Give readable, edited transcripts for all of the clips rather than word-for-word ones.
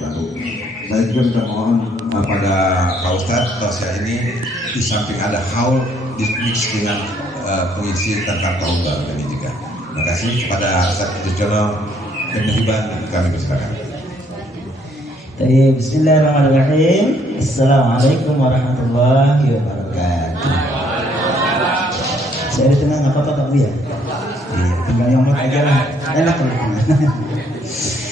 baru. Saya juga minta mohon pada Pak Ustadz Tasya ini di samping ada haul di mix dengan pengisi tentang tahun baru ini juga. Terima kasih kepada Ustadz Institusional dan Hiban, kami persilakan. Bismillahirrahmanirrahim. Assalamualaikum warahmatullahi wabarakatuh. Saya di tengah nggak apa-apa Pak Bu ya? Tinggal nyomot aja lah. Enak kalau di tengah.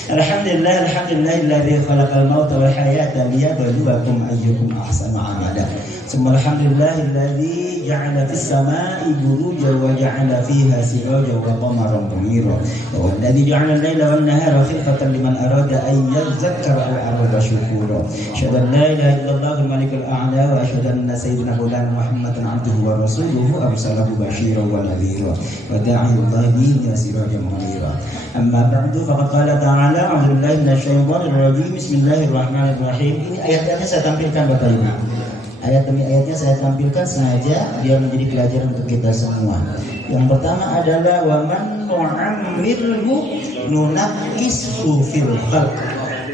Alhamdulillahilladzi khalaqal mauta wal hayata liyabluwakum ayyukum ahsanu amala. Summa alhamdulillahilladzi ja'ala fis samaa'i burujan wa ja'ala fiha sirajan wa qamaran munira. Wa alladzi ja'ala al-laila wan nahara khilfatan liman arada an yadhakkara aw arada shukura. Asyhadu an la ilaha illallah al-malikul a'la wa asyhadu anna sayyidina Muhammadan 'abduhu wa rasuluhu arsalahu basyiran wa nadhira wa da'iyan ila sirajan munira. Amma ba'du faqad qala ta'ala a'udzu billahi minasyaitonir rajim. Bismillahirrahmanirrahim. Ini ayat-ayatnya saya tampilkan Bapak Ibu. Ayat demi ayatnya saya tampilkan sengaja biar menjadi pelajaran untuk kita semua. Yang pertama adalah wa man nu'ammirhu nunaqqishu fil khalq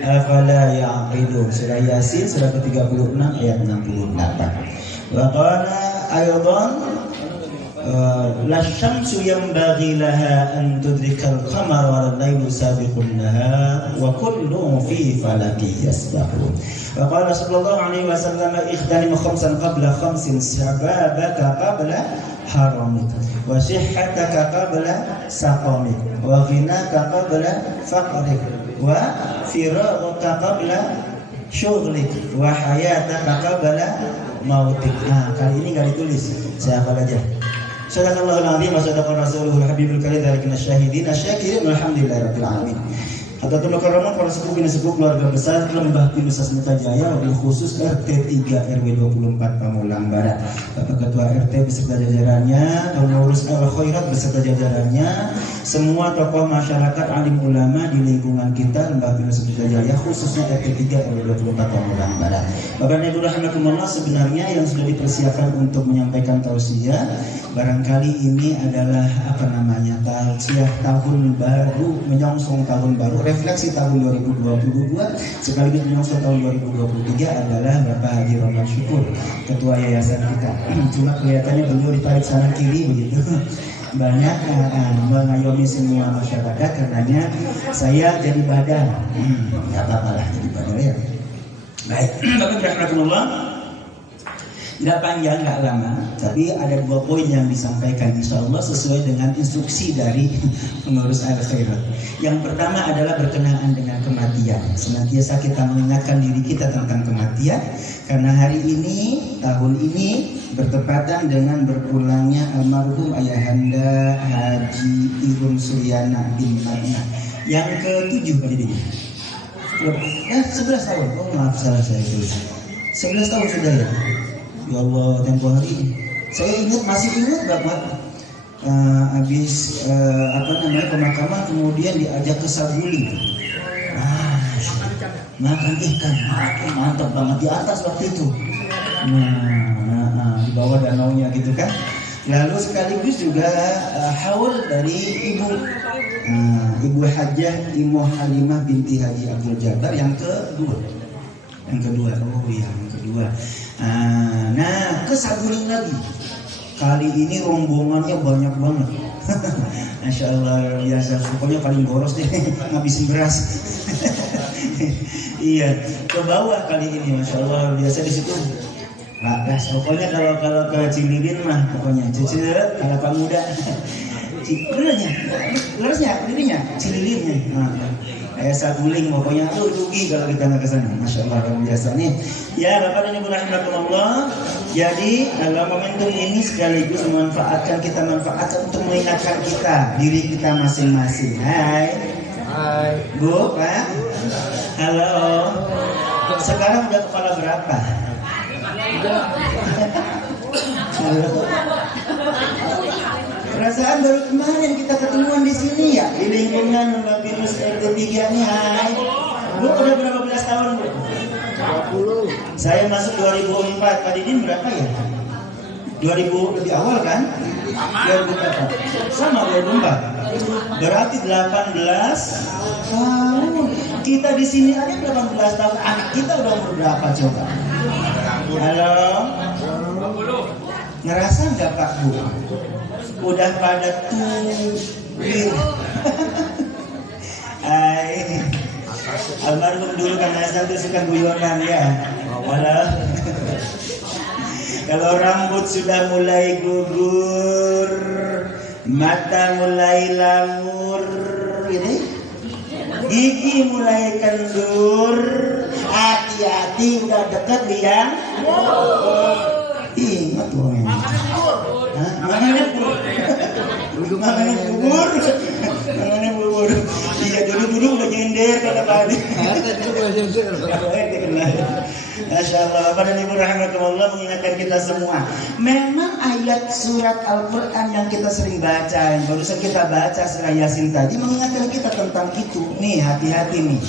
afala ya'qilun. Surah Yasin surah ke-36 ayat 68. Wa qala aydan la syamsu yanbaghi laha an tudrikal qamara wal laylu sabiqun nahar wa kullun fi falakin yasbahun. Wa qala sallallahu alaihi wasallam ikhtanim khamsan qabla khamsin sababaka qabla haramik wa sihhataka qabla saqamik wa ghinaka qabla faqrik wa firagaka qabla syughlik wa hayataka qabla mautik. Kali ini enggak ditulis, saya hafal aja. Sadaqallahul azim wa sadaqa rasuluhul habibul karim dzalikan syahidin asyakirin walhamdulillahirabbil alamin. Hadatul mukarramun para sepuh bini sepuh keluarga besar Lembah Pinus Asmita Jaya, wabil khusus RT 3 RW 24 Pamulang Barat, Bapak Ketua RT beserta jajarannya, pengurus Al Khairat beserta jajarannya, semua tokoh masyarakat, alim ulama di lingkungan kita Lembah Pinus Asmita Jaya, khususnya RT 3 RW 24 Pamulang Barat. Bapak Ibu rahimakumullah, sebenarnya yang sudah dipersiapkan untuk menyampaikan tausiah barangkali ini adalah tausiah tahun baru, menyongsong tahun baru, refleksi tahun 2022 sekaligus menyongsong tahun 2023 adalah Bapak Haji Roman Syukur, Ketua Yayasan kita. Cuma kelihatannya beliau ditarik sana kiri begitu. Banyak mengayomi semua masyarakat, karenanya saya jadi badan. Nggak apa-apa lah jadi badan ya. Baik, Bapak rahmatullah. Nggak panjang, nggak lama, tapi ada 2 poin yang disampaikan insya Allah sesuai dengan instruksi dari pengurus Al Khairat. Yang pertama adalah berkenaan dengan kematian. Senantiasa kita mengingatkan diri kita tentang kematian, karena hari ini, tahun ini bertepatan dengan berpulangnya almarhum Ayahanda Haji Irun Suryana bin Madna yang ke-7 kali ini. 11 tahun. Oh maaf, salah saya tulis. 11 tahun sudah ya. Ya Allah, tempo hari saya masih ingat Bapak habis pemakaman kemudian diajak ke Saguling, makan ikan, mantap banget di atas waktu itu, di bawah danaunya gitu kan. Lalu sekaligus juga haul dari Ibu Hajah Ibu Halimah binti Haji Abdul Jabbar yang kedua. Nah, ke Saguling lagi. Kali ini rombongannya banyak banget. Masya Allah, biasa. Pokoknya paling boros deh, ngabisin beras. Iya, ke bawah kali ini, Masya Allah. Biasa di situ. Pokoknya kalau ke Cililin mah, pokoknya cecet, kelapa muda. Lurusnya, Cililinnya. Kayak Saguling, pokoknya rugi kalau kita nggak kesana. Masya Allah, luar biasa nih. Ya Bapak dan Ibu rahmatullah. Jadi dalam momentum ini sekaligus kita manfaatkan untuk mengingatkan diri kita masing-masing. Hai Bu, Pak. Halo. Sekarang udah kepala berapa? Perasaan baru kemarin kita ketemuan di sini ya, di lingkungan Lembah Pinus RT 3 nih. Hai Bu, udah berapa belas tahun Bu? 20. Saya masuk 2004. Pak Didin berapa ya? 2000 lebih awal kan? 2004. Sama 2004. Berarti 18 tahun. kita di sini aja 18 tahun, anak kita udah umur berapa coba? Halo? Ngerasa nggak Pak Bu? Udah pada tuwir. Almarhum dulu kan Hasan tuh suka guyonan ya. Kalau rambut sudah mulai gugur, mata mulai lamur, ini gigi mulai kendur, hati-hati udah dekat liang. Ingat tuh ini. Makannya bubur. Makannya bubur. Iya dulu udah nyender kata Pak Adi. Masya Allah, Bapak dan Ibu rahimahullah, mengingatkan kita semua. Memang ayat surat Al-Quran yang kita sering baca, yang barusan kita baca surah Yasin tadi, mengingatkan kita tentang itu. Nih, hati-hati nih.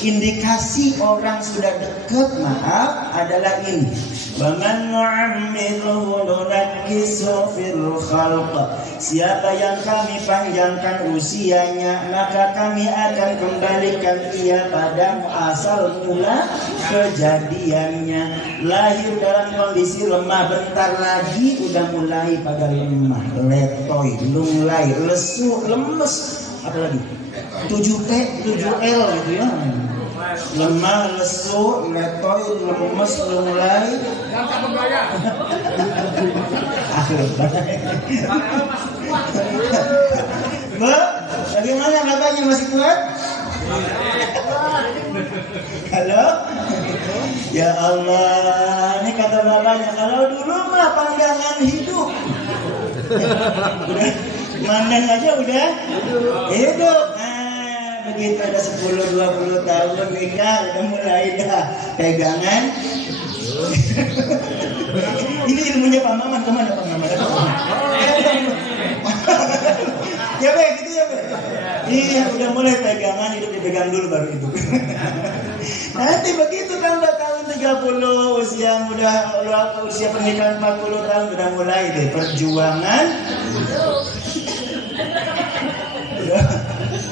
Indikasi orang sudah dekat, maaf, adalah ini. Waman nu'ammiruhu nunakkisu fil khalq. Siapa yang kami panjangkan usianya, maka kami akan kembalikan ia pada asal mula kejadiannya. Lahir dalam kondisi lemah, bentar lagi udah mulai pada lemah, letoy, lunglai, lesu, lemes, apa lagi? 7T, 7L gitu ya. Lemah, lesu, letoy, lemes, lunglai. Mbak, bagaimana katanya masih kuat? Halo? Ya Allah, ini kata bapaknya, kalau dulu mah pandangan hidup. Udah, mandang aja udah hidup. Nah, begitu ada 10-20 tahun nikah, udah mulai dah pegangan. Ini ilmunya Pak Maman, kemana Pak Maman? Ya Be, gitu ya Be. Iya, udah mulai pegangan, hidup dipegang dulu baru hidup. Nanti begitu kan udah tahun 30, usia pernikahan 40 tahun, udah mulai deh perjuangan.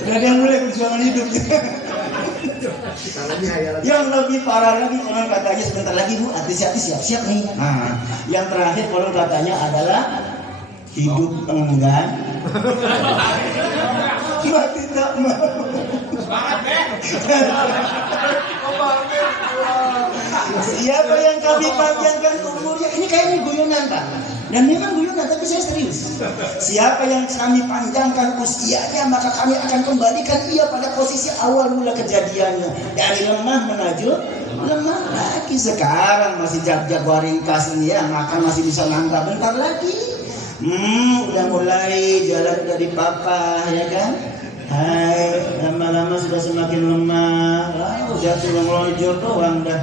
Udah dia mulai perjuangan hidup. Yang lebih parah lagi konon katanya sebentar lagi Bu, hati-hati siap-siap nih. Nah, yang terakhir konon katanya adalah hidup enggan, mati tak mau. Siapa yang kami panjangkan umurnya, ini kayaknya guyonan Pak. Dan memang guyonan, tapi saya serius. Siapa yang kami panjangkan usianya, maka kami akan kembalikan ia pada posisi awal mula kejadiannya. Dari lemah menuju lemah lagi. Sekarang masih jago ringkas ini ya, makan masih bisa nambah bentar lagi. Udah mulai jalan dari papa ya kan. Hai, lama-lama sudah semakin lemah. Udah cuma ngelonjor doang dah.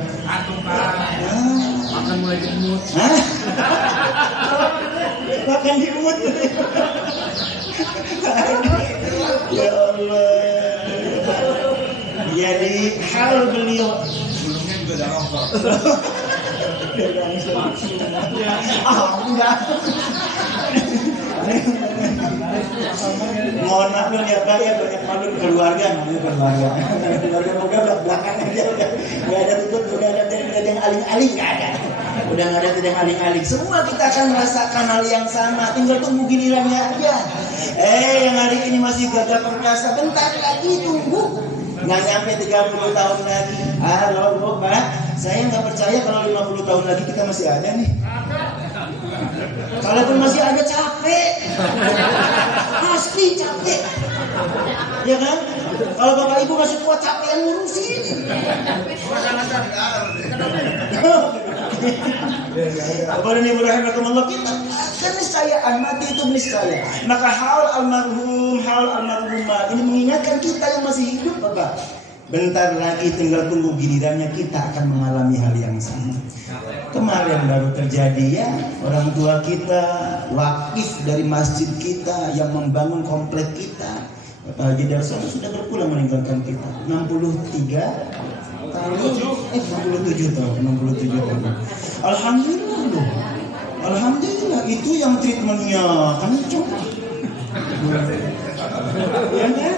Makan mulai gemuk. Makan dimut. Ya Allah. Jadi hal beliau Sebelumnya juga ada rokok. Enggak. Mohon maaf ya Pak ya, banyak malu keluarga, keluarga moga belakang aja udah nggak ada tutup, udah ada yang aling-aling nggak ada, udah nggak ada yang aling-aling. Semua kita akan merasakan hal yang sama, tinggal tunggu gilirannya aja. Yang hari ini masih gagah perkasa, bentar lagi tunggu, nggak nyampe 30 tahun lagi. Halo Bu Pak, saya nggak percaya kalau 50 tahun lagi kita masih ada nih. Kalaupun masih ada capek, pasti capek, ya kan? Kalau bapak ibu masih kuat capek yang ngurusin. Bapak dan Ibu rahimahumullah, kita keniscayaan mati itu niscaya. Maka hal almarhumah ini mengingatkan kita yang masih hidup Bapak. Bentar lagi tinggal tunggu gilirannya kita akan mengalami hal yang sama. Kemarin baru terjadi ya, orang tua kita wakif dari masjid kita yang membangun komplek kita. Bapak Haji Darsono sudah berpulang meninggalkan kita 63 tahun, 67 tahun. Alhamdulillah loh. Alhamdulillah itu yang treatmentnya kencang. Ya kan?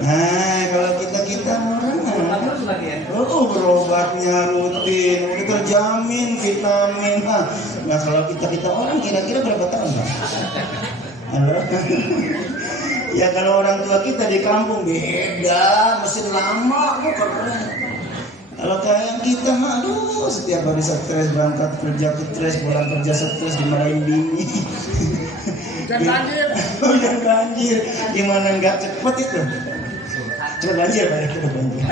Nah, kalau kita orang lagi ya. Berobatnya rutin, udah terjamin vitamin. Nah kalau kita orang kira-kira berapa tahun Pak? Halo? Ya kalau orang tua kita di kampung beda, mesin lama, keren. Kalau kayak kita mah, aduh setiap hari stres, berangkat kerja stres, pulang kerja stres, dimarahin bini. Hujan banjir, gimana nggak cepet itu? Cepet banjir, cepet banjir.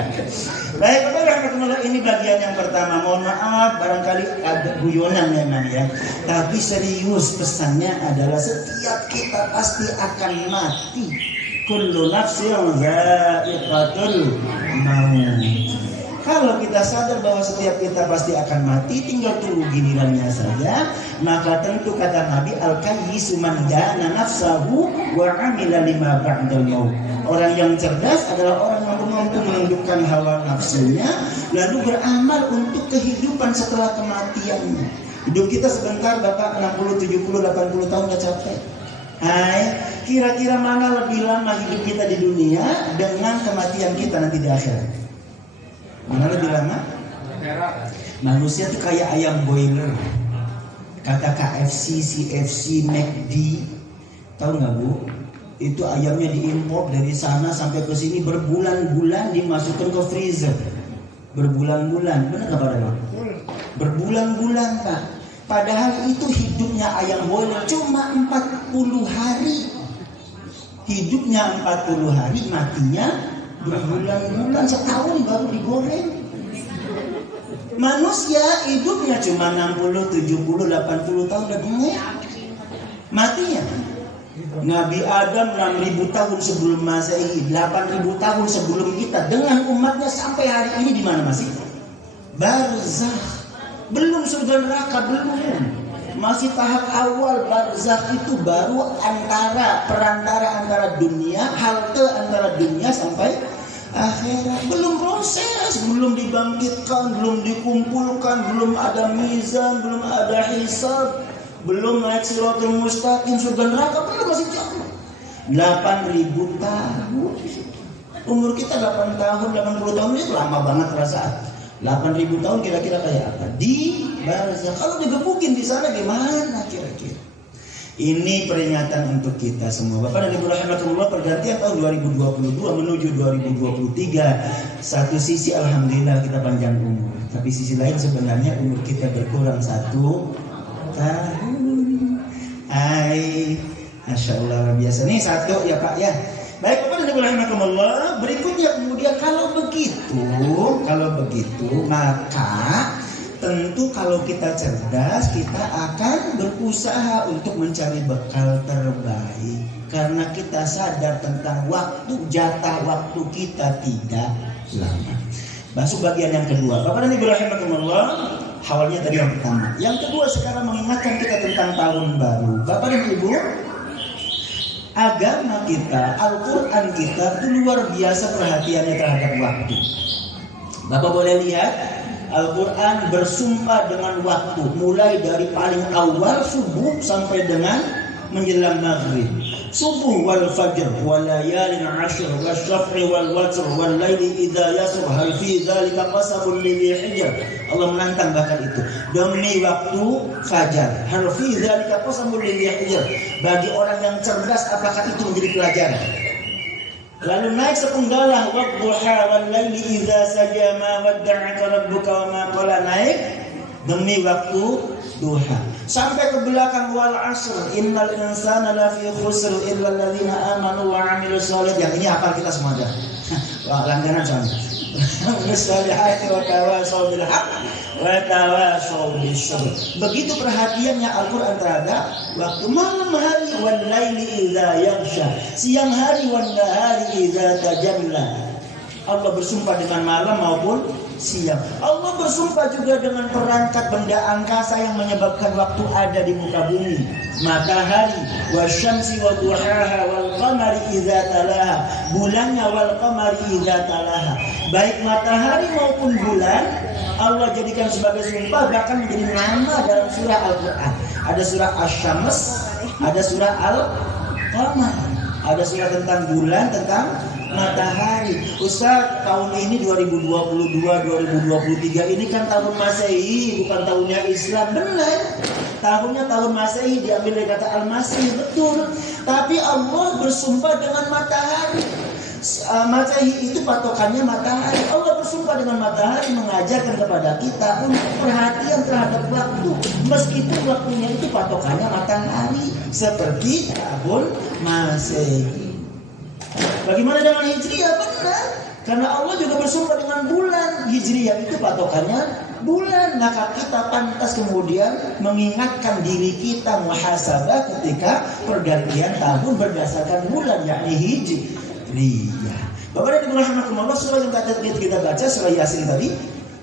Baik, Bapak ini bagian yang pertama. Mohon maaf, barangkali ada guyonan memang ya. Tapi serius pesannya adalah setiap kita pasti akan mati. Kullu nafsin dha'iqatul maut. Kalau kita sadar bahwa setiap kita pasti akan mati, tinggal tunggu gilirannya saja, maka tentu kata Nabi al-kayyisu man dana nafsahu wa 'amila lima ba'dal maut. Orang yang cerdas adalah orang yang mampu menundukkan hawa nafsunya lalu beramal untuk kehidupan setelah kematiannya. Hidup kita sebentar Bapak, 60, 70, 80 tahun udah capek. Hai, kira-kira mana lebih lama hidup kita di dunia dengan kematian kita nanti di akhirat? Mana lebih lama? Manusia tuh kayak ayam boiler. Kata KFC, CFC, McD, tahu nggak Bu? Itu ayamnya diimpor dari sana sampai ke sini berbulan-bulan dimasukkan ke freezer. Berbulan-bulan, benar nggak Pak? Berbulan-bulan Pak. Padahal itu hidupnya ayam boiler cuma 40 hari. Hidupnya 40 hari, matinya berbulan-bulan, setahun baru digoreng. Manusia hidupnya cuma 60, 70, 80 tahun udah bengek. Matinya. Nabi Adam 6.000 tahun sebelum Masehi, 8.000 tahun sebelum kita, dengan umatnya sampai hari ini di mana masih? Barzakh. Belum surga neraka, belum. Masih tahap awal. Barzakh itu baru perantara antara dunia, halte antara dunia sampai akhirat. Belum proses, belum dibangkitkan, belum dikumpulkan, belum ada mizan, belum ada hisab, belum naik siratul mustaqim, surga neraka, belum, masih jauh. 8.000 tahun. Umur kita 8 tahun, 80 tahun itu lama banget perasaan. 8.000 tahun kira-kira kayak apa? Di barzakh. Kalau digebukin di sana gimana kira-kira? Ini peringatan untuk kita semua. Bapak dan Ibu rahimakumullah, pergantian tahun 2022 menuju 2023. Satu sisi alhamdulillah kita panjang umur, tapi sisi lain sebenarnya umur kita berkurang 1 tahun. Masya Allah, biasa. Nih 1 ya Pak ya. Baik Bapak dan Ibu rahimakumullah, berikutnya kemudian kalau begitu maka tentu kalau kita cerdas, kita akan berusaha untuk mencari bekal terbaik. Karena kita sadar tentang waktu, jatah waktu kita tidak lama. Masuk bagian yang kedua. Bapak dan Ibu rahimakumullah, awalnya tadi yang pertama. Yang kedua sekarang mengingatkan kita tentang tahun baru. Bapak dan Ibu, agama kita, Al-Quran kita itu luar biasa perhatiannya terhadap waktu. Bapak boleh lihat, Al-Quran bersumpah dengan waktu, mulai dari paling awal subuh sampai dengan menjelang maghrib. Subuh wal fajr wal layalin 'ashr wasyaf'i wal watr wal laili idza yasr hal fi dzalika qasamun lidhi hijr. Allah menantang bahkan itu. Demi waktu fajar, hal fi dzalika qasamun lidhi hijr. Bagi orang yang cerdas apakah itu menjadi pelajaran? Lalu naik sepenggalan wadduha wal laili idza saja ma wadda'aka rabbuka wa ma qala, naik demi waktu duha. Sampai ke belakang wal asr innal insana lafi khusr illa alladziina amanu wa 'amilus shalihat. Yang ini hafal kita semua dah. Wah, langganan soalnya. Musholihati wa tawashaw bil haqq wa tawashaw bis sabr. Begitu perhatiannya Al-Qur'an terhadap waktu. Malam hari wal laili idza yaghsha, siang hari wan nahari idza tajalla. Allah bersumpah dengan malam maupun siang. Allah bersumpah juga dengan perangkat benda angkasa yang menyebabkan waktu ada di muka bumi. Matahari, wasyamsi wa duhaha wal qamari idza talaha, bulannya wal qamari idza talaha. Baik matahari maupun bulan Allah jadikan sebagai sumpah, bahkan menjadi nama dalam surah Al-Qur'an. Ada surah Asy-Syams, ada surah Al-Qamar, ada surah tentang bulan, tentang matahari. Ustaz, tahun ini 2022, 2023 ini kan tahun Masehi, bukan tahunnya Islam. Benar. Tahunnya tahun Masehi, diambil dari kata Al-Masih, betul. Tapi Allah bersumpah dengan matahari. Masehi itu patokannya matahari. Allah bersumpah dengan matahari, mengajarkan kepada kita untuk perhatian terhadap waktu, meskipun waktunya itu patokannya matahari, seperti tahun Masehi. Bagaimana dengan Hijriyah? Benar, karena Allah juga bersumpah dengan bulan. Hijriyah itu patokannya bulan. Maka kita pantas kemudian mengingatkan diri kita muhasabah ketika pergantian tahun berdasarkan bulan, yakni Hijriyah. Bapak dan Ibu rahimakumullah, surah yang kita baca surah Yasin tadi,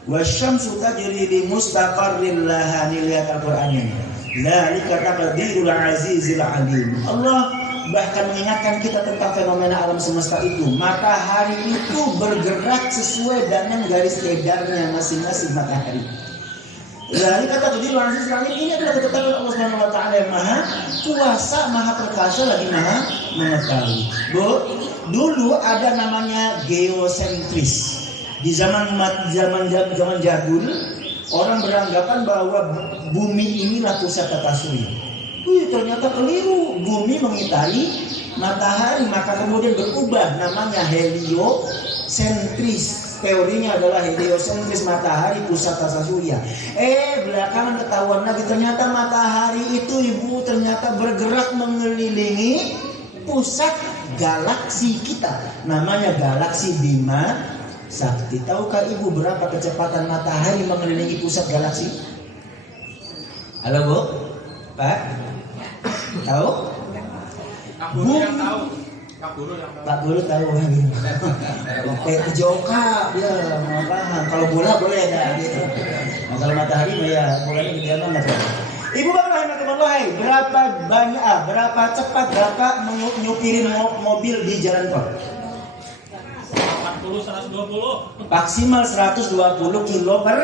wasyamsu tajri li mustaqarrin laha. Lihat Al-Qur'an ini. Dzalika taqdirul azizil alim. Allah bahkan mengingatkan kita tentang fenomena alam semesta itu. Matahari itu bergerak sesuai dengan garis edarnya masing-masing matahari. Dari kata taqdirul azizil alim ini adalah ketetapan Allah Subhanahu wa taala yang maha kuasa, maha perkasa, lagi maha mengetahui. Dulu ada namanya geosentris. Di zaman jadul, orang beranggapan bahwa bumi inilah pusat tata surya. Ternyata keliru. Bumi mengitari matahari, maka kemudian berubah namanya heliosentris. Teorinya adalah heliosentris, matahari pusat tata surya. Belakangan ketahuan lagi ternyata matahari itu ibu ternyata bergerak mengelilingi pusat galaksi kita, namanya galaksi Bima Sakti. Tahukah ibu berapa kecepatan matahari mengelilingi pusat galaksi? Halo Bu, Pak, tahu? Pak Guru tahu lagi. Oke, joka dia mau paham. Kalau bola boleh ada gitu. Nah, kalau matahari ya bolanya gede banget. Ibu bapak rahimakumullah, berapa cepat Bapak nyupirin mobil di jalan tol? 120. Maksimal 120 km per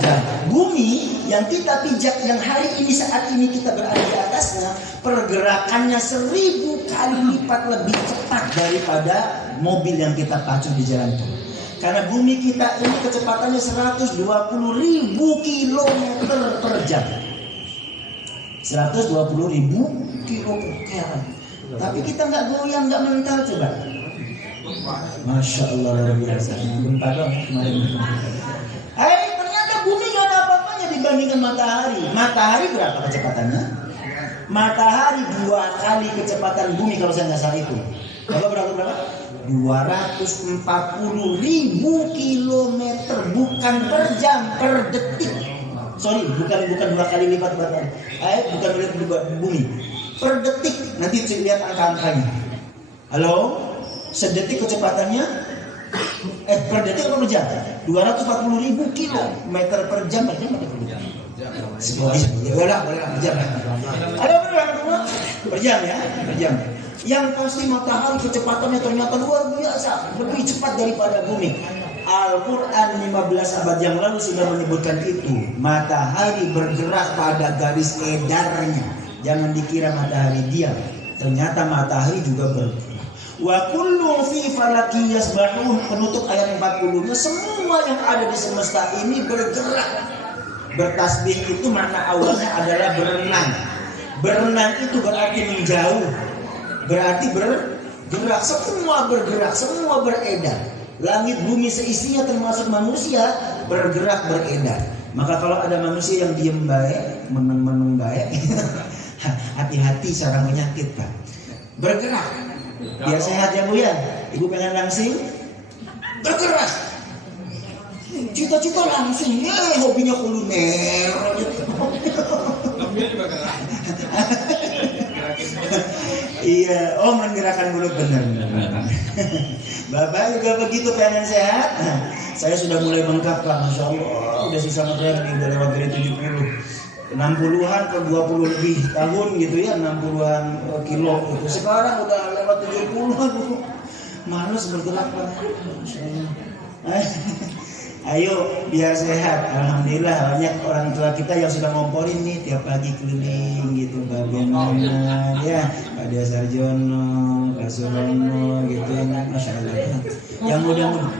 jam. Bumi yang kita pijak, yang hari ini saat ini kita berada di atasnya, pergerakannya 1000 kali lipat lebih cepat daripada mobil yang kita pacu di jalan tol. Karena bumi kita ini kecepatannya 120.000 km per jam. 120.000 km. Tapi kita nggak goyang, nggak mental coba. Masya Allah, luar biasa. Gempa dong kemarin. Ternyata bumi nggak ada apa-apanya dibandingkan matahari. Matahari berapa kecepatannya? Matahari 2 kali kecepatan bumi kalau saya nggak salah itu. Berapa? 240.000 km, bukan per jam, per detik. Sorry, bukan 2 kali lipat matahari. Bukan bumi. Per detik. Nanti lihat angka-angkanya. Halo? Sedetik kecepatannya per detik apa per jam? 240.000 km per jam. Per jam. Boleh per jam. Ada berapa? Per jam ya, per jam. Yang pasti matahari kecepatannya ternyata luar biasa, lebih cepat daripada bumi. Al-Quran 15 abad yang lalu sudah menyebutkan itu. Matahari bergerak pada garis edarnya. Jangan dikira matahari diam. Ternyata matahari juga bergerak. Wa kullu fi falaki yasbahun. Penutup ayat 40-nya, semua yang ada di semesta ini bergerak. Bertasbih itu makna awalnya adalah berenang. Berenang itu berarti menjauh, berarti bergerak. Semua bergerak, semua beredar. Langit bumi seisinya termasuk manusia bergerak, beredar. Maka kalau ada manusia yang diem baik, meneng baik, hati-hati sarang penyakit Pak. Bergerak biar sehat ya Bu ya. Ibu pengen langsing, bergerak. Cita-cita langsing, hobinya kuliner. Iya, menggerakkan mulut benar. Bapak juga begitu pengen sehat. Saya sudah mulai bengkak Pak, Masya Allah. Udah susah ngetraining, udah lewat dari 70, 60-an ke 20 lebih tahun gitu ya, 60-an kilo gitu. Sekarang udah lewat 70-an. Males bergerak Pak. Ayo biar sehat. Alhamdulillah banyak orang tua kita yang sudah ngomporin nih tiap pagi keliling gitu. Bagaimana ya Pak Dia Sarjono, Kak Surono gitu kan, Masya Allah. Yang mudah-mudah,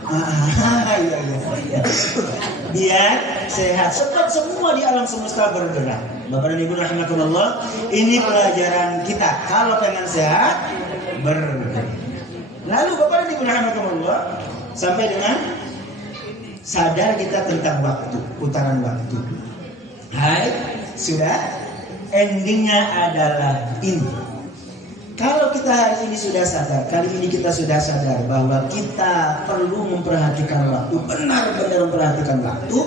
iya. Biar sehat. Sebab semua di alam semesta bergerak. Bapak dan Ibu rahimakumullah, ini pelajaran kita. Kalau pengen sehat, bergerak. Lalu Bapak dan Ibu rahimakumullah, sampai dengan sadar kita tentang waktu, putaran waktu. Hai, sudah. Endingnya adalah ini. Kalau kita hari ini sudah sadar, kali ini kita sudah sadar bahwa kita perlu memperhatikan waktu, benar-benar memperhatikan waktu,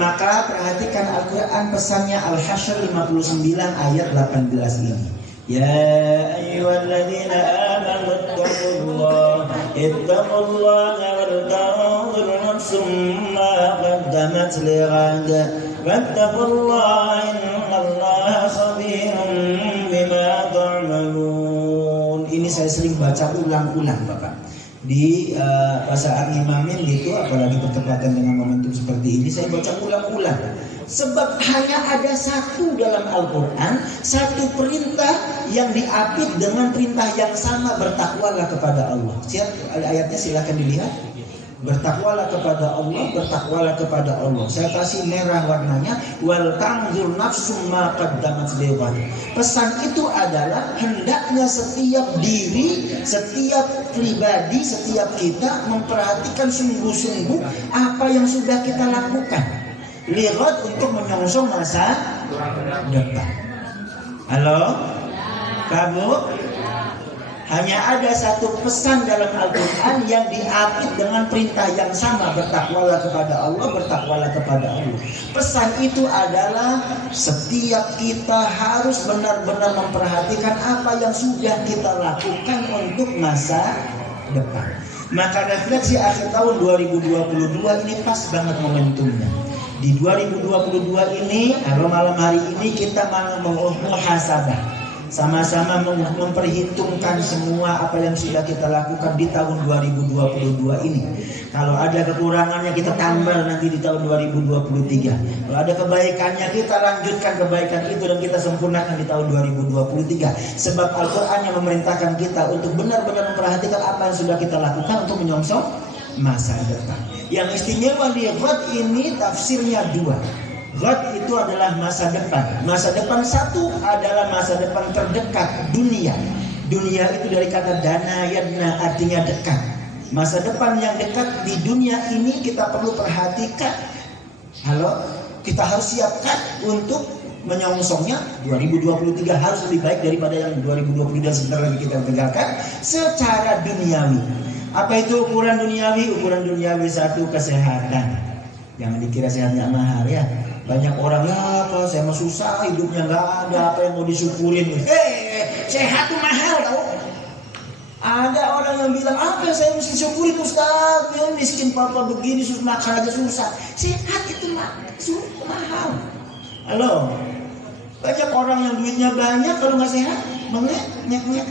maka perhatikan Al-Quran pesannya Al-Hasyr 59 ayat 18 ini. Ya ayyuhalladzina amanu ittaqullaha wal tanzur nafsum ma qaddamat lighad wattaqullaha innallaha khabirun bima ta'malun. Ini saya sering baca ulang-ulang Bapak. Di saat ngimamin gitu, apalagi bertepatan dengan momentum seperti ini, saya baca ulang-ulang. Sebab hanya ada satu dalam Al-Quran, satu perintah yang diapit dengan perintah yang sama, bertakwalah kepada Allah. Ayatnya silakan dilihat. Bertakwalah kepada Allah, bertakwalah kepada Allah. Saya kasih merah warnanya, wal tanzur nafsum ma qaddamat lighad. Pesan itu adalah hendaknya setiap diri, setiap pribadi, setiap kita memperhatikan sungguh-sungguh apa yang sudah kita lakukan. Lighad untuk menyongsong masa depan. Halo? Kamu? Hanya ada satu pesan dalam Al-Quran yang diapit dengan perintah yang sama, bertakwalah kepada Allah, bertakwalah kepada Allah. Pesan itu adalah setiap kita harus benar-benar memperhatikan apa yang sudah kita lakukan untuk masa depan. Maka refleksi akhir tahun 2022 ini pas banget momentumnya. Di 2022 ini, malam hari ini kita mau muhasabah. Sama-sama memperhitungkan semua apa yang sudah kita lakukan di tahun 2022 ini. Kalau ada kekurangannya kita tambah nanti di tahun 2023. Kalau ada kebaikannya kita lanjutkan kebaikan itu dan kita sempurnakan di tahun 2023. Sebab Al-Quran yang memerintahkan kita untuk benar-benar memperhatikan apa yang sudah kita lakukan untuk menyongsong masa depan. Yang istimewa di ghad ini tafsirnya dua. Ghad itu adalah masa depan. Masa depan satu adalah masa depan terdekat, dunia. Dunia itu dari kata dana yadna, artinya dekat. Masa depan yang dekat di dunia ini kita perlu perhatikan. Halo, kita harus siapkan untuk menyongsongnya. 2023 harus lebih baik daripada yang 2022 sebentar lagi kita tinggalkan secara duniawi. Apa itu ukuran duniawi? Ukuran duniawi satu, kesehatan. Jangan dikira sehatnya mahal ya. Banyak orang, ya apa saya mah susah hidupnya, nggak ada apa yang mau disyukurin. Sehat tuh mahal tau. Ada orang yang bilang, apa yang saya mesti syukurin Ustaz, ya miskin papa begini, makan aja susah. Sehat itu mahal. Halo, banyak orang yang duitnya banyak kalau nggak sehat, nyek.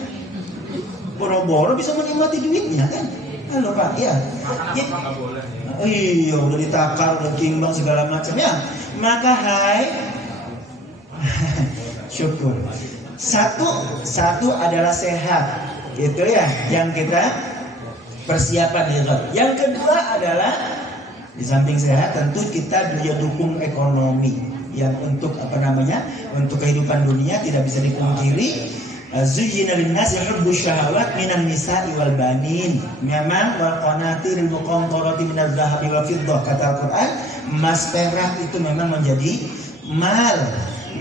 Boro-boro bisa menikmati duitnya kan. Halo Pak, ya. Iya, udah ditakar, udah kimbang segala macam ya. Maka syukur. Satu adalah sehat, itu ya yang kita persiapan di ghad. Yang kedua adalah di samping sehat tentu kita juga dukung ekonomi yang untuk untuk kehidupan dunia tidak bisa dipungkiri. Zuyyina lin-nasi hubbus syahawat minan nisa'i wal banin. Memang wal qanatiril muqantarati minadz zahabi wal fiddah, kata Al-Qur'an, emas perak itu memang menjadi mal.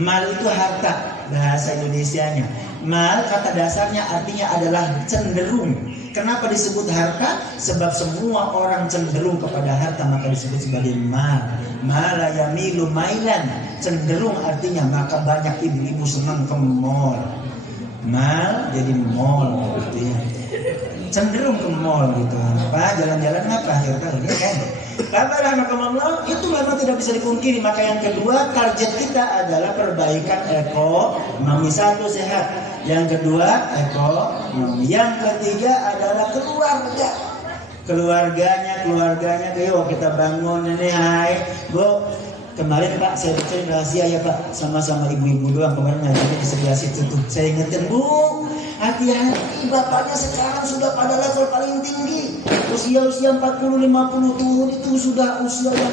Mal itu harta bahasa Indonesianya. Mal kata dasarnya artinya adalah cenderung. Kenapa disebut harta? Sebab semua orang cenderung kepada harta, maka disebut sebagai mal. Mala yamilu mailan, cenderung artinya maka banyak ibu-ibu senang ke mall. Mal jadi mall gitu ya. Cenderung ke mall gitu. Apa jalan-jalan apa akhir tahun ya kan. Bapak rahmatullah, itu memang tidak bisa dipungkiri. Maka yang kedua target kita adalah perbaikan ekonomi. Satu, sehat. Yang kedua ekonomi. Yang ketiga adalah keluarganya. Yuk kita bangun ini. Hai Bu, kemarin Pak saya bicara rahasia ya Pak, sama-sama ibu-ibu doang. Kemarin ngajarnya di sebelah situ tuh. Saya ingetin, Bu, Hati-hati, bapaknya sekarang sudah pada level paling tinggi. Usia 40-50 tahun itu sudah usia yang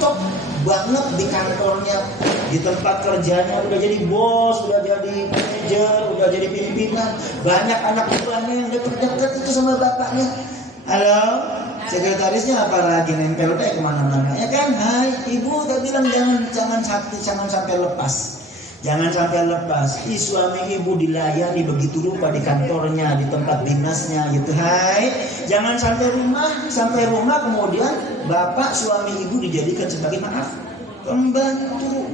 top banget di kantornya, di tempat kerjanya, udah jadi bos, udah jadi manajer, udah jadi pimpinan. Banyak anak buahnya yang dekat-dekat itu sama bapaknya. Halo, sekretarisnya apalagi nempel kayak kemana-mana, ya kan? Hai, ibu, tak bilang jangan sampai lepas. Jangan sampai lepas. Suami ibu dilayani begitu rupa di kantornya, di tempat dinasnya gitu. Hai, jangan sampai rumah kemudian bapak suami ibu dijadikan sebagai maaf pembantu,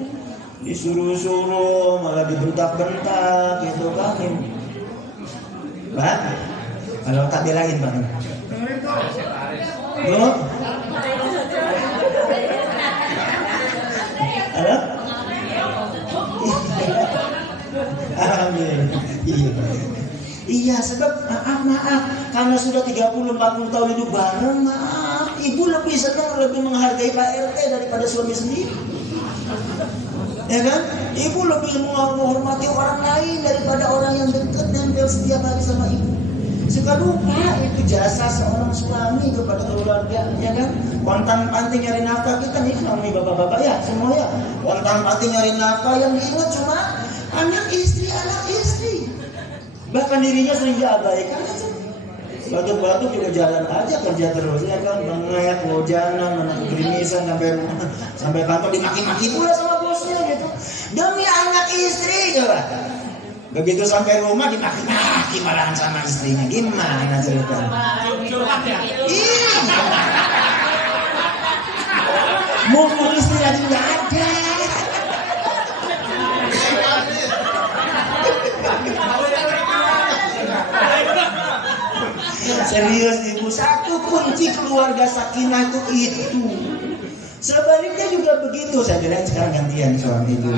disuruh-suruh malah dibentak-bentak gitu kan. Pak, kalau tak belain Pak. Bu? Halo? Alhamdulillah. Iya, sebab maaf karena sudah 30-40 tahun hidup bareng, maaf ibu lebih senang, lebih menghargai Pak RT daripada suami sendiri, ya kan? Ibu lebih menghormati orang lain daripada orang yang dekat nempel setiap hari sama ibu. Suka lupa itu jasa seorang suami kepada keluarga, ya kan? Pontang-panting nyari nafkah kita nih, suami bapak-bapak ya, semua ya. Pontang-panting nyari nafkah yang diingat cuma anak istri. Bahkan dirinya sering diabaikan aja. Batu-batu juga jalan aja kerja terus, ya kan? Bengek, hujanan, anak gerimisan sampai rumah, sampai kantor dimaki-maki pula sama bosnya gitu. Demi anak istri coba. Begitu sampai rumah dimaki-maki malahan sama istrinya. Gimana ceritanya? Mukul istri aja nggak ada. Serius ibu, satu kunci keluarga sakinah itu. Sebaliknya juga begitu. Saya bilang sekarang gantian suami ibu.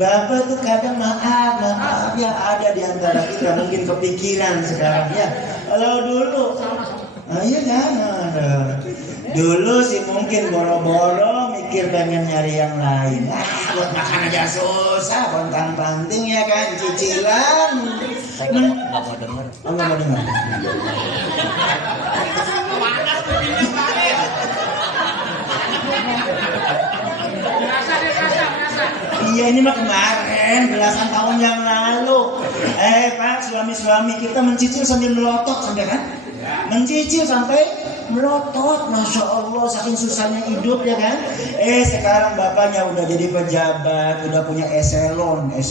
Bapak tuh kadang maaf ya ada di antara kita mungkin kepikiran sekarang ya. Kalau dulu, iya kan? Dulu sih mungkin boro-boro mikir pengen nyari yang lain. Buat makan aja susah, pontang-panting ya kan, cicilan. Saya nggak mau dengar. Nggak mau dengar. Iya ini mah kemarin belasan tahun yang lalu. Pak, suami-suami kita mencicil sambil melotot sampai kan? Mencicil sampai melotot, masya Allah saking susahnya hidup ya kan? Sekarang bapaknya udah jadi pejabat, udah punya eselon 1,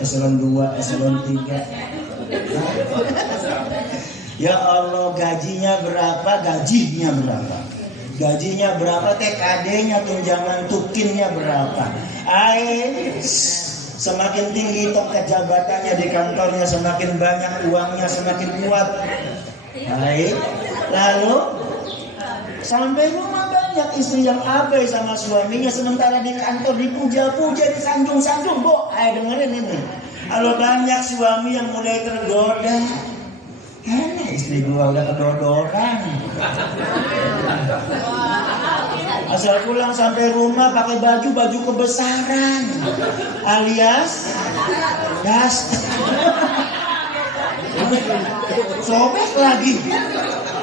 eselon 2, eselon 3. Ya Allah, gajinya berapa? Gajinya berapa, TKD-nya, tunjangan tukinnya berapa. Semakin tinggi tongkat jabatannya di kantornya, semakin banyak uangnya, semakin kuat. Lalu sampai rumah banyak istri yang abai sama suaminya, sementara di kantor dipuja-puja, disanjung-sanjung. Dengerin ini. Kalau banyak suami yang mulai tergoda, istri gua udah kedodoran. Asal pulang sampai rumah pakai baju kebesaran, alias das. Sobek lagi.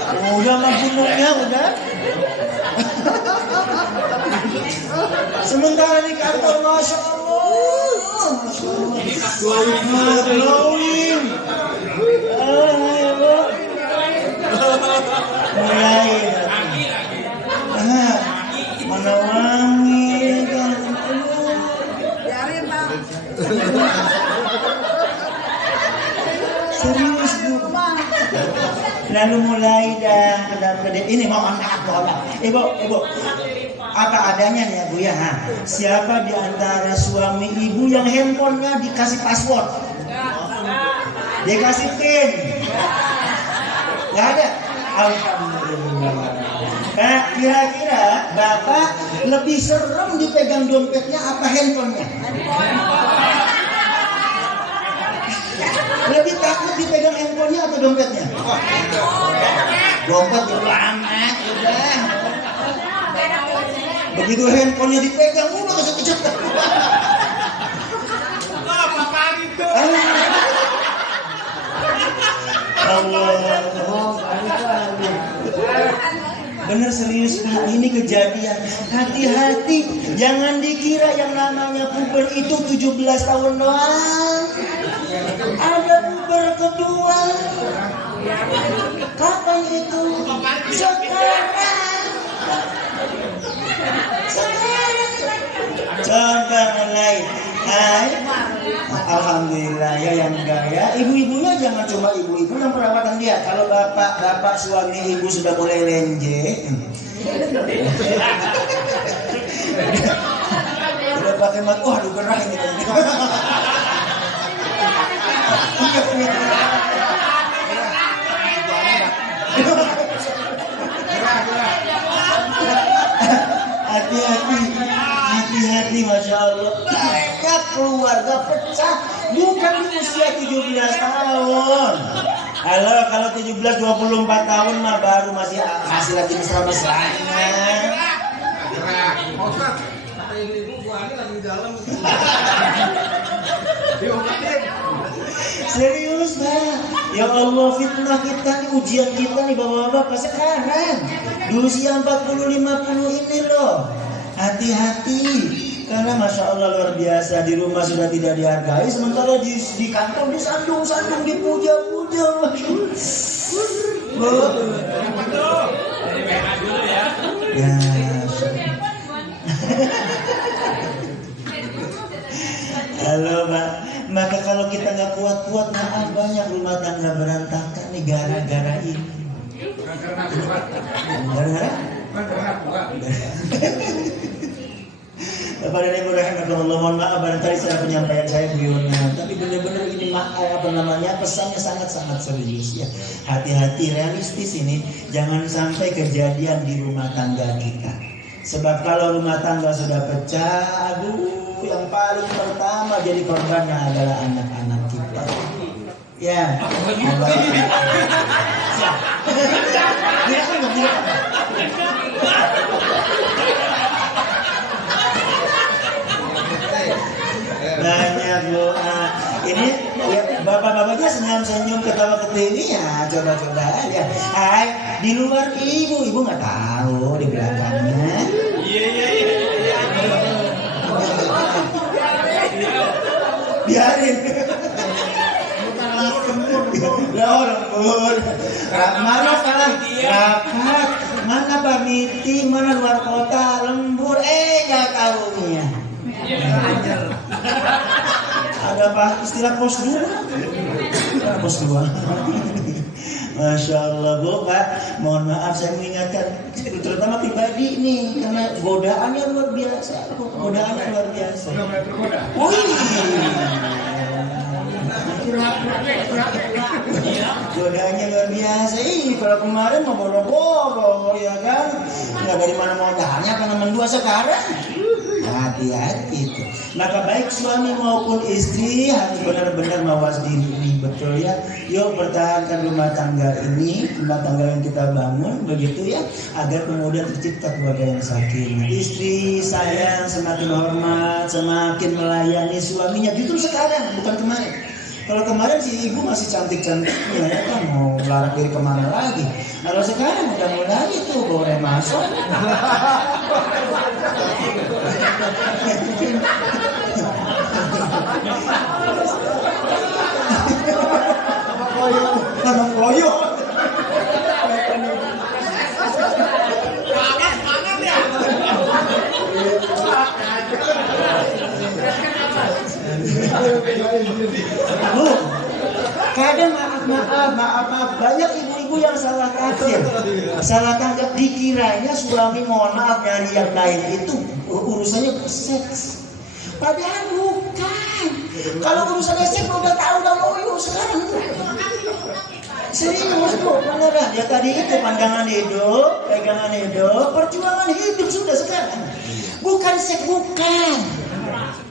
Udah mah gunungnya udah. Sementara di kantor masya Allah, glowing. Mulai mana wangi kan. Serius Bu. Lalu mulai ini mohon maaf. Ibu, apa adanya nih ya Bu ya. Siapa di antara suami ibu yang handphonenya dikasih password? Dikasih PIN? Gak ada? Alhamdulillah. Kira-kira Bapak lebih serem dipegang dompetnya apa handphonenya? Lebih takut dipegang handphonenya atau dompetnya? Dompet amat udah. Begitu handphonenya dipegang udah kejut-kejut. Bener serius Pak, ini kejadian. Hati-hati, jangan dikira yang namanya puber itu 17 tahun doang. Ada puber kedua. Kapan itu? Sekarang. Coba mulai. Hai. Alhamdulillah ya yang gaya. Ibu-ibunya jangan cuma ibu-ibu yang perawatan dia. Kalau bapak suami ibu sudah mulai lenje. Udah pakai mat. Wah, aduh gerah ini. Hati-hati, Masya Allah. Banyak keluarga pecah bukan di usia 17 tahun. Kalau 17 24 tahun mah baru masih lagi mesra-mesranya. Serius Pak. Ya Allah, fitnah kita nih, ujian kita nih bapak-bapak sekarang di usia 40-50 ini loh. Hati-hati, karena Masya Allah luar biasa, di rumah sudah tidak dihargai, sementara di kantor disandung-sandung, dipuja-puja. Ya. Halo Pak, maka kalau kita nggak kuat-kuat, maaf banyak rumah tangga berantakan nih gara-gara ini. Gara-gara? Bapak dan Ibu rahimakumullah, mohon maaf barangkali secara penyampaian saya buyurnya, tapi benar-benar ini pesannya sangat-sangat serius ya. Hati-hati, realistis ini, jangan sampai kejadian di rumah tangga kita. Sebab kalau rumah tangga sudah pecah, aduh, yang paling pertama jadi korbannya adalah anak-anak kita. Ya. Banyak doa. Ini ya, bapak-bapaknya senyum-senyum ketawa ketiwi ya, coba-coba ya. Hai, di luar ibu nggak tahu di belakangnya. Iya. Biarin. Lembur. Mana salah rapat, mana Pak meeting, mana luar kota, lembur, nggak tahunya. Ada Pak istilah pos 2. Masya Allah Bu, Pak, mohon maaf saya mengingatkan, terutama pribadi nih, karena godaannya luar biasa, godaannya luar biasa. Godaannya luar biasa. Kalau kemarin mau boro-boro ya kan, nggak dari mana modalnya karena mendua sekarang. Hati-hati itu. Maka baik suami maupun istri harus benar-benar mawas diri, betul ya. Yuk pertahankan rumah tangga ini, rumah tangga yang kita bangun, begitu ya, agar kemudian tercipta keluarga yang sakinah. Istri sayang, semakin hormat, semakin melayani suaminya. Justru sekarang, bukan kemarin. Kalau kemarin si ibu masih cantik-cantiknya ya kan, mau lari diri kemana lagi. Kalau sekarang udah mulai itu boleh masuk. Tanam koyo. Kadang maaf banyak ibu-ibu yang salah tafsir, salah tanggap, dikiranya suami mohon maaf dari yang lain itu urusannya seks, padahal bukan. Kalau urusannya seks udah tahu dah loyo sekarang. Serius Bu, beneran ya, tadi itu pandangan hidup, pegangan hidup, perjuangan hidup sudah sekarang. Bukan seks, bukan.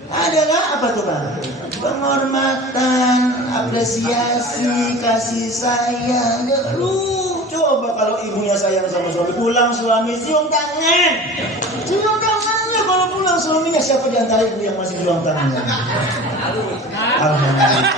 Adalah apa tuh Pak? Penghormatan, apresiasi, kasih sayang. Lu coba kalau ibunya sayang sama suami, pulang suami cium tangan. Cium tangannya kalau pulang suaminya. Siapa di antara ibu yang masih cium tangannya? Alhamdulillah.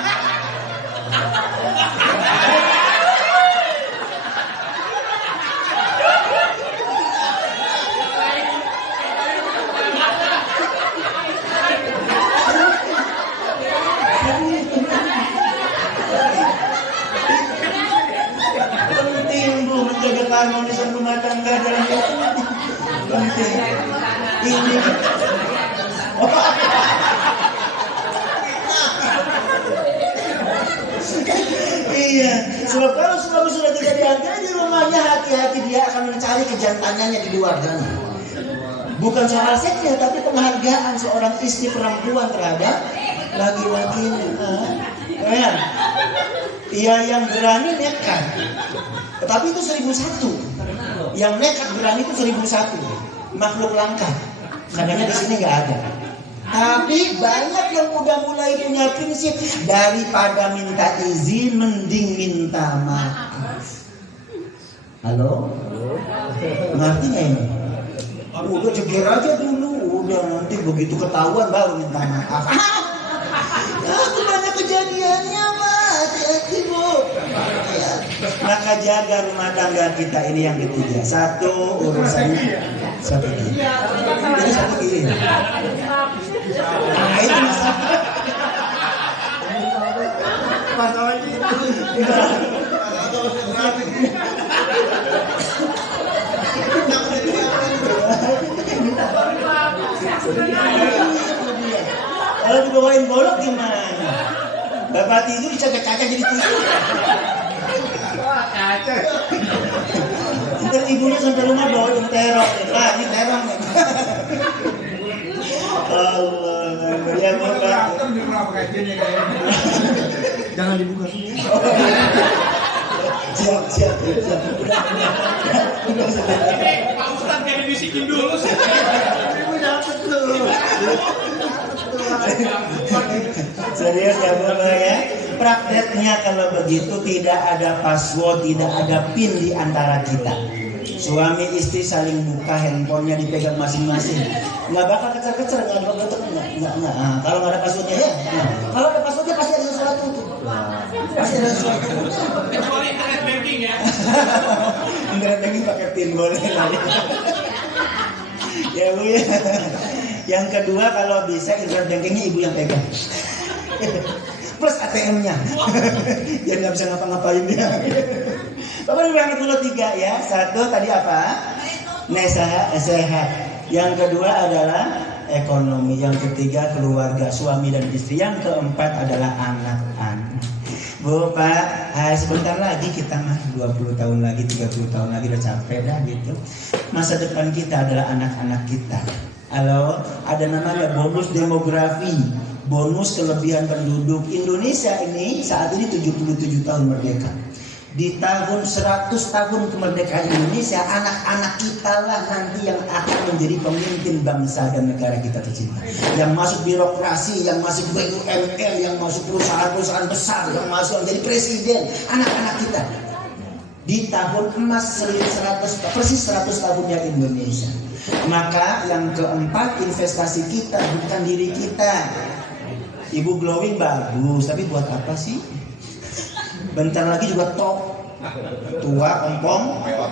keharmonisan rumah tangga dalam itu penting. Ini iya, sebab kalau suami sudah tidak dihargai di rumahnya, hati-hati dia akan mencari kejantanannya di luar sana. Bukan soal seksnya, tapi penghargaan seorang istri perempuan terhadap laki-laki. Ya. Ia yang berani nekat, tetapi itu 1001. Yang nekat berani itu 1001. Makhluk langka. Kadangnya di sini nggak ada. Tapi banyak yang udah mulai punya prinsip, daripada minta izin mending minta maaf. Halo? Ngerti nggak ini? Udah ceger aja dulu, udah nanti begitu ketahuan baru minta maaf. Itu banyak kejadiannya, Pak. Hati-hati, Bu. Maka jaga rumah tangga kita ini yang ketiga. Satu, urusannya satu ini. Jadi satu ini. Nah, itu masalah itu. Kalau dibawain golok gimana? Bapak tidur dicacak-cacak jadi tuyul. Ntar ibunya sampai rumah bawain terong. Nah, ini terong nih. Allah, ya Bapak. Jangan dibuka sini. Siap. Pak Ustadz kayak dibisikin dulu sih. Ibu dapat tuh. Serius ya Bapak ya. Prakteknya kalau begitu tidak ada password, tidak ada PIN di antara kita. Suami istri saling buka handphonenya dipegang masing-masing. Nggak bakal kecer-kecer, nggak. Nah, kalau nggak ada passwordnya ya. Nah, kalau ada passwordnya pasti ada sesuatu tuh. Pasti ada sesuatu. Kecuali internet banking ya. Internet banking pakai PIN boleh lah. Ya Bu ya. Yang kedua kalau bisa internet bankingnya ibu yang pegang. Plus ATM-nya. Dia nggak bisa ngapa-ngapain dia. Bapak Ibu yang ketiga ya. Satu tadi apa? Sehat. Yang kedua adalah ekonomi. Yang ketiga keluarga, suami dan istri. Yang keempat adalah anak-anak. Bu, Pak, sebentar lagi kita mah 20 tahun lagi, 30 tahun lagi udah capek dah gitu. Masa depan kita adalah anak-anak kita. Halo, ada namanya bonus demografi, bonus kelebihan penduduk. Indonesia ini saat ini 77 tahun merdeka. Di tahun 100 tahun kemerdekaan Indonesia, anak-anak kita lah nanti yang akan menjadi pemimpin bangsa dan negara kita tercinta. Yang masuk birokrasi, yang masuk BUMN, yang masuk perusahaan-perusahaan besar, yang masuk menjadi presiden, anak-anak kita. Di tahun emas 100, persis 100 tahunnya Indonesia. Maka yang keempat, investasi kita bukan diri kita. Ibu glowing bagus, tapi buat apa sih? Bentar lagi juga top, tua, ompong, peot.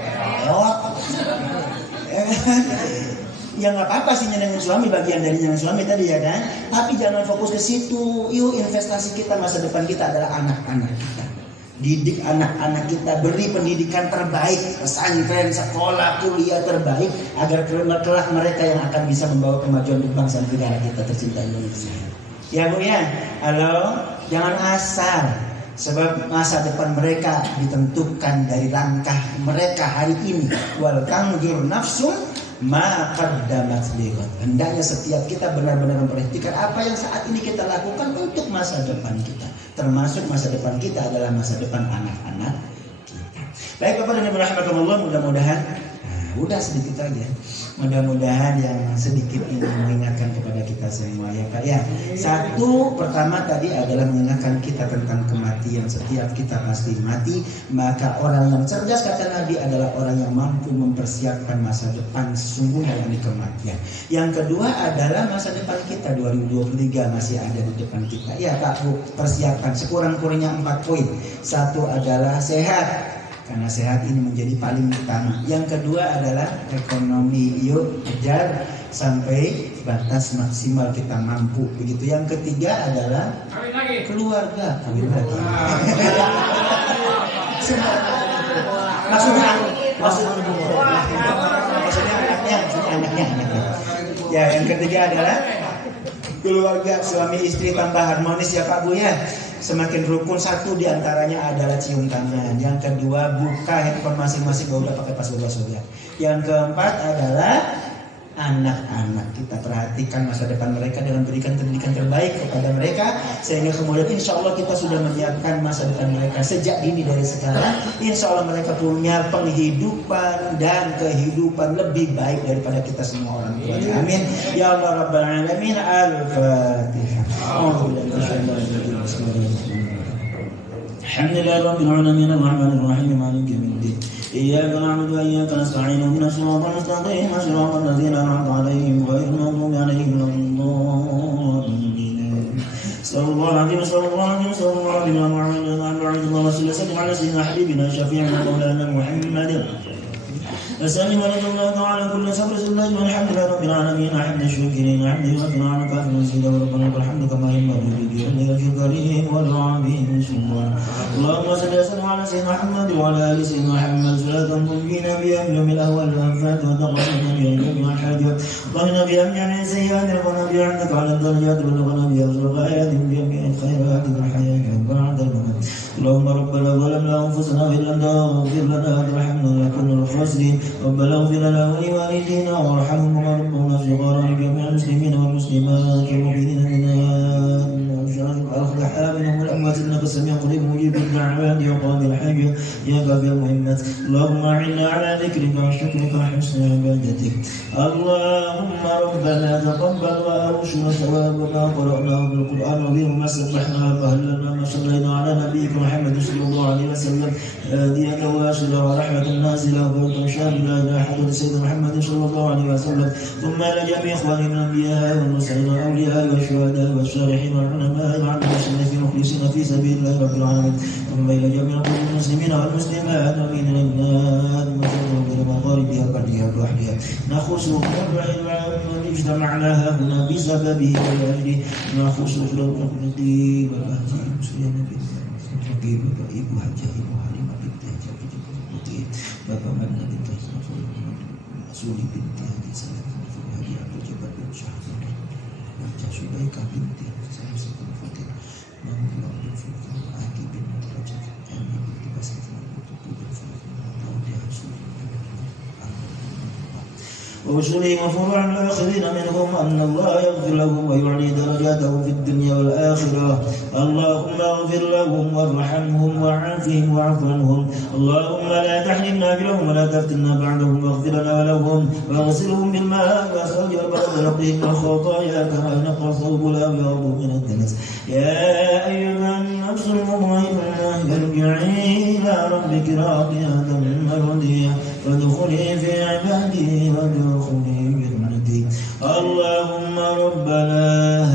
Ya nggak apa-apa sih nyenengin suami, bagian dari nyenengin suami tadi ya kan. Tapi jangan fokus ke situ. Yuk, investasi kita, masa depan kita adalah anak-anak kita. Didik anak-anak kita, beri pendidikan terbaik, pesantren, sekolah, kuliah terbaik, agar kelak mereka yang akan bisa membawa kemajuan untuk bangsa dan negara kita tercinta Indonesia. Ya Bu ya, halo, jangan asal. Sebab masa depan mereka ditentukan dari langkah mereka hari ini. Wal tanzur nafsum ma qaddamat lighad. Hendaknya setiap kita benar-benar memperhatikan apa yang saat ini kita lakukan untuk masa depan kita. Termasuk masa depan kita adalah masa depan anak-anak kita. Baik Bapak dan Ibu rahimakumullah, mudah-mudahan udah sedikit aja. Mudah-mudahan yang sedikit ini mengingatkan kepada kita semua ya Pak ya. Satu, pertama tadi adalah mengingatkan kita tentang kematian. Setiap kita pasti mati. Maka orang yang cerdas kata Nabi adalah orang yang mampu mempersiapkan masa depan sesungguhnya dari kematian. Yang kedua adalah masa depan kita 2023 masih ada di depan kita. Ya Pak Bu, persiapan sekurang-kurangnya 4 poin. Satu adalah sehat. Karena sehat ini menjadi paling utama. Yang kedua adalah ekonomi. Yuk kejar sampai batas maksimal kita mampu. Begitu. Yang ketiga adalah keluarga. Kawin lagi. Maksudnya maksudnya anaknya. Ya, yang ketiga adalah keluarga suami istri tambah harmonis ya Pak Bu ya. Semakin rukun, satu diantaranya adalah cium tangan. Yang kedua, buka handphone masing-masing, gak udah pakai password ya. Yang keempat adalah anak-anak, kita perhatikan masa depan mereka dengan berikan pendidikan terbaik kepada mereka, sehingga kemudian insya Allah kita sudah menyiapkan masa depan mereka sejak dini dari sekarang. Insya Allah mereka punya penghidupan dan kehidupan lebih baik daripada kita semua orang tua. Amin ya Allah Rabbal Alamin. Al-Fatihah. Alhamdulillah Rabbil Alamin Ar-Rahmanir Rahim Maliki Yawmiddin. إياك نعبد وإياك نستعين اهدنا الصراط المستقيم صراط الذين أنعمت عليهم غير المغضوب عليهم ولا الضالين. صلى الله عليه وسلم محمد اللهم صل وسلم على سيدنا حبيبنا شفيعنا مولانا محمد وسلم ورضي الله تعالى كل صبر الله والحمد لله رب العالمين. حمد الشاكرين حمد ربنا على كافر المسجد وربنا والحمد كما ينبغي لجلاله الكريم والعظيم سبحانه. اللهم صل وسلم على سيدنا محمد وعلى ال سيدنا محمد صلاة تنجينا بها من يوم الاول والانفات وتقبلنا بها من يوم الحاجات وقنا بها من جميع السيئات ربنا بها عندك على الدرجات وبلغنا بها ارزق ايات من جميع الخيرات والحياه بعد الممات. اللهم ربنا ظلمنا انفسنا وان لم تغفر لنا وترحمنا لنكن من الخاسرين. ربنا اغفر لنا ولوالدينا وارحمهم وارحمنا صغارا جميع المسلمين والمسلمات المؤمنين الأحياء منهم والأموات إنك سميع قريب مجيب الدعوات يا قاضي الحاجة يا كافي المهمات. اللهم أعنا على ذكرك وشكرك وحسن عبادتك. اللهم ربنا تقبل وأرشنا ثواب ما قرأناه بالقرآن وبه ما سبحنا وأهلنا ما صلينا على نبيك محمد صلى الله عليه وسلم هاديا واشرا ورحمة نازلة وبركة شاملة إلى حضرة سيدنا محمد صلى الله عليه وسلم ثم إلى جميع إخواننا من الأنبياء والمرسلين والأولياء والشهداء والصالحين والعلماء والمحسنين المخلصين في سبيل الله رب العالمين ثم إلى جميع المسلمين والمسلمات ومن البلاد المسلمين مغاربها وبرها وبحرها نخص كل علم اجتمعنا هنا بسببه وأجله نخص كل المخلصين والأهل المسلمين bagi Bapak Ibu Hajah Ibu Halimah binti Hajah Bapak Manna binti Suli binti Haji Salam Haji Abdul Jabbar bin Syahdan Hajah Sudaikah binti Haji Salam Fatih Namun Abdul Fikir Aki binti Hajah Ami binti Basir Abdul Fikir Naudi Hasul ورسله وفروع الآخرين منهم أن الله يغفر لهم ويعلي درجاتهم في الدنيا والآخرة. اللهم اغفر لهم وارحمهم وعافهم واعف عنهم. اللهم لا تحرمنا أجرهم ولا تفتنا بعدهم واغفر لنا ولهم واغسلهم بالماء والثلج والبرد ونقهم من الخطايا كما ينقى الثوب الأبيض من الدنس. يا أيها النفس المطمئنة ارجعي إلى ربك راضية مرضية وادخلي في عبادي وادخلي جنتي. اللهم ربنا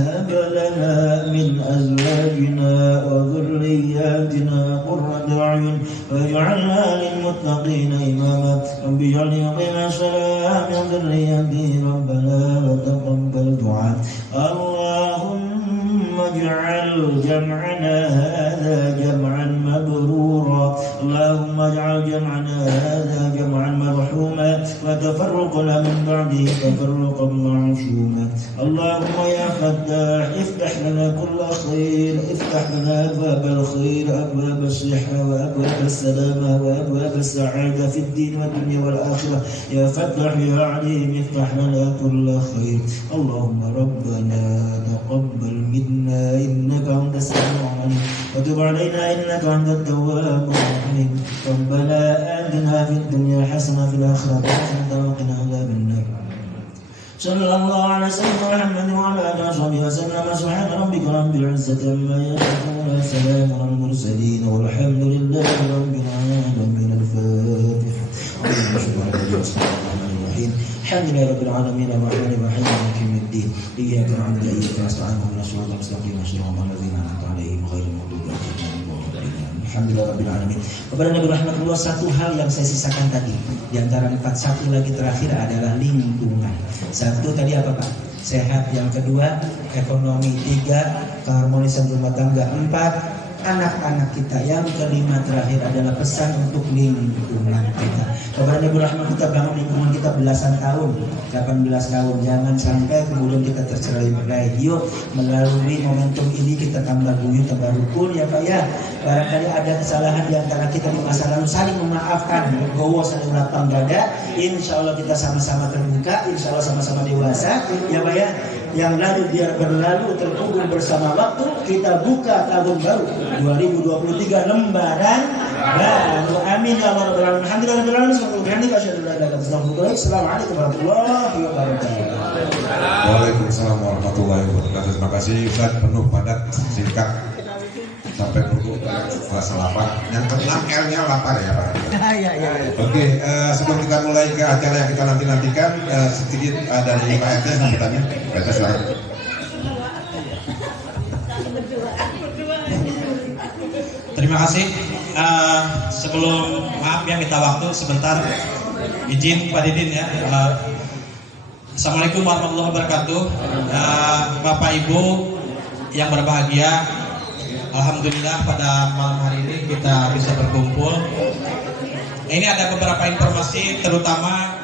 هب لنا من أزواجنا وذرياتنا قرة أعين واجعلنا للمتقين إماما. رب اجعلني مقيم الصلاة من ذريتي ربنا وتقبل دعاء. اللهم اجعل جمعنا هذا جمعا مبرورا. اللهم اجعل جمعنا هذا جمعا مرحوما وتفرقنا من بعده تفرقا معصوما. اللهم يا فتاح افتح لنا كل خير، افتح لنا أبواب الخير، أبواب الصحة وأبواب السلامة وأبواب السعادة في الدين والدنيا والآخرة. يا فتاح يا عليم افتح لنا كل خير. اللهم ربنا تقبل منا إنك أنت السميع العليم وتب علينا إنك أنت التواب الرحيم. ربنا آتنا في الدنيا حسنة في الآخرة حسنة وقنا عذاب النار. صلى الله على سيدنا محمد وعلى آله وصحبه وسلم. سبحان ربك رب العزة عما يصفون وسلام على المرسلين والحمد لله رب العالمين. الفاتحة. الحمد لله رب العالمين الرحمن الرحيم مالك يوم الدين. إياك نعبد وإياك نستعين اهدنا الصراط المستقيم صراط الذين أنعمت عليهم غير المغضوب عليهم ولا الضالين. Alhamdulillah Rabbil Alamin. Kepada Nabi Rahmatullah, satu hal yang saya sisakan tadi di antara 4, satu lagi terakhir adalah lingkungan. Satu tadi apa Pak? Sehat. Yang kedua ekonomi. 3 keharmonisan rumah tangga. 4 anak-anak kita. Yang kelima terakhir adalah pesan untuk lingkungan kita. Kepada Ibu Rahman, kita bangun lingkungan kita belasan tahun, 18 tahun. Jangan sampai kemudian kita tercerai-berai. Yuk melalui momentum ini kita tambah guyup, tambah rukun ya Pak ya. Barangkali ada kesalahan di antara kita di masa lalu, saling memaafkan, bergowo, saling lapang dada. Insya Allah kita sama-sama terbuka, insya Allah sama-sama dewasa ya Pak ya. Yang lalu biar berlalu, terkubur bersama waktu. Kita buka tahun baru 2023 lembaran baru. Amin ya Allah rabbal alamin. Alhamdulillahirabbil alamin. Assalamualaikum warahmatullahi wabarakatuh. Waalaikumsalam warahmatullahi wabarakatuh. Terima kasih Ustaz, penuh padat, singkat sampai perlu kelas lapar. Yang keenam L-nya lapar ya Pak. Oke, sebelum kita mulai ke acara yang kita nantikan, sedikit dari Pak RT sambutannya. Baca suara. Terima kasih. Sebelum maaf ya, minta waktu sebentar. Izin Pak Didin ya. Assalamualaikum warahmatullahi wabarakatuh. Bapak Ibu yang berbahagia, alhamdulillah pada malam hari ini kita bisa berkumpul. Ini ada beberapa informasi terutama